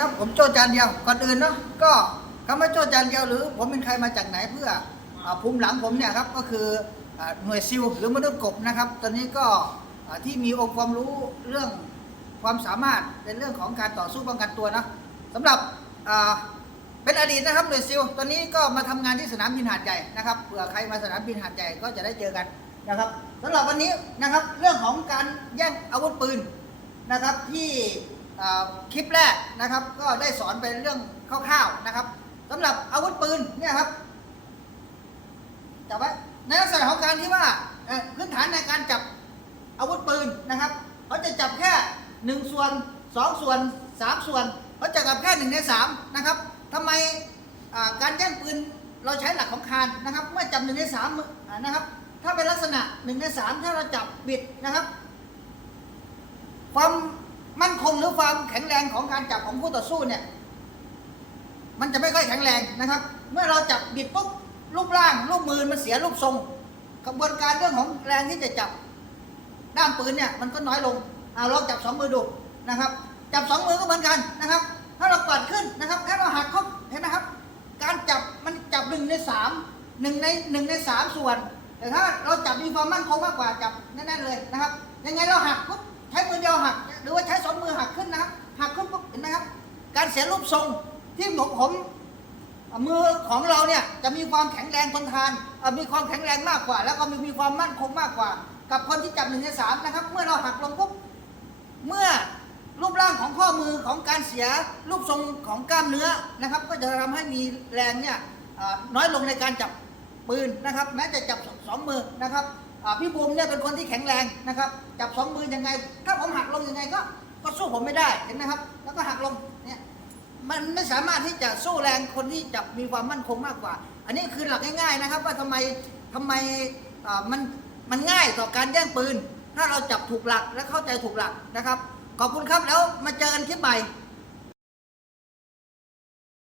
ครับผมโจจานเดียวก่อนอื่นเนาะก็คำว่าโจจานเดียวหรือ ผมเป็นใครมาจากไหนเพื่ออภูมิหลังผมเนี่ยครับก็คืออหน่วยซิลหรือมนุษย์กบนะครับ ตอนนี้ก็ที่มีองค์ความรู้เรื่องความสามารถในเรื่องของการต่อสู้ป้องกันตัวนะสำหรับเป็นอดีตนะครับหน่วยซิลตอนนี้ก็มาทำงานที่สนามบินหาดใหญ่นะครับเผื่อใครมาสนามบินหาดใหญ่ก็จะได้เจอกันนะครับสำหรับวันนี้นะครับเรื่องของการแย่งอาวุธปืนนะครับที่ คลิปแรกนะครับ ก็ได้สอนไปเรื่องคร่าวๆนะครับสำหรับอาวุธปืนเนี่ยครับจับไว้ในลักษณะของการที่ว่าพื้นฐานในการจับอาวุธปืนนะครับเขาจะจับแค่หนึ่งส่วนสองส่วนสามส่วนเขาจะจับแค่หนึ่งในสามนะครับทำไมการแย่งปืนเราใช้หลักของคานนะครับ เมื่อจับหนึ่งในสามนะครับ ถ้าเป็นลักษณะหนึ่งในสามถ้าเราจับบิดนะครับความ มั่นคงหรือความแข็งแรงของการจับของคู่ต่อสู้เนี่ย มันจะไม่ค่อยแข็งแรงนะครับ เมื่อเราจับบิดปุ๊บรูปร่างรูปมือมันเสียรูปทรงกระบวนการเรื่องของแรงที่จะจับด้ามปืนเนี่ยมันก็น้อยลงเอาลองจับสองมือดูนะครับ จับสองมือก็เหมือนกันนะครับ ถ้าเราปัดขึ้นนะครับแค่เราหักครบเห็นนะครับ การจับมันจับหนึ่งในสามหนึ่งในหนึ่งในสามส่วน แต่ถ้าเราจับมีความมั่นคงมากกว่าจับแน่นๆเลยนะครับ ยังไงเราหักปุ๊บใช้มือเดียวหัก หรือว่าใช้สองมือหักขึ้นนะครับหักขึ้นปุ๊บเห็นไหมครับ การเสียรูปทรงที่ผมผมมือของเราเนี่ยจะมีความแข็งแรงทนทาน มีความแข็งแรงมากกว่า แล้วก็มีมีความมั่นคงมากกว่า กับคนที่จับหนึ่งในสามนะครับ เมื่อเราหักลงปุ๊บเมื่อรูปร่างของข้อมือของการเสียรูปทรงของกล้ามเนื้อนะครับ ก็จะทำให้มีแรงเนี่ยน้อยลงในการจับปืนนะครับ แม้จะจับสองมือนะครับ พี่บูมเนี่ยเป็นคนที่แข็งแรงนะครับจับสองมือยังไง ถ้าผมหักลงยังไงก็ก็สู้ผมไม่ได้เห็นไหมครับ แล้วก็หักลงเนี่ยมันไม่สามารถที่จะสู้แรงคนที่จับมีความมั่นคงมากกว่า อันนี้คือหลักง่ายๆนะครับ ว่าทำไมทำไมมันมันง่ายต่อการแย่งปืน ถ้าเราจับถูกหลักและเข้าใจถูกหลักนะครับ ขอบคุณครับแล้วมาเจอกันคลิปใหม่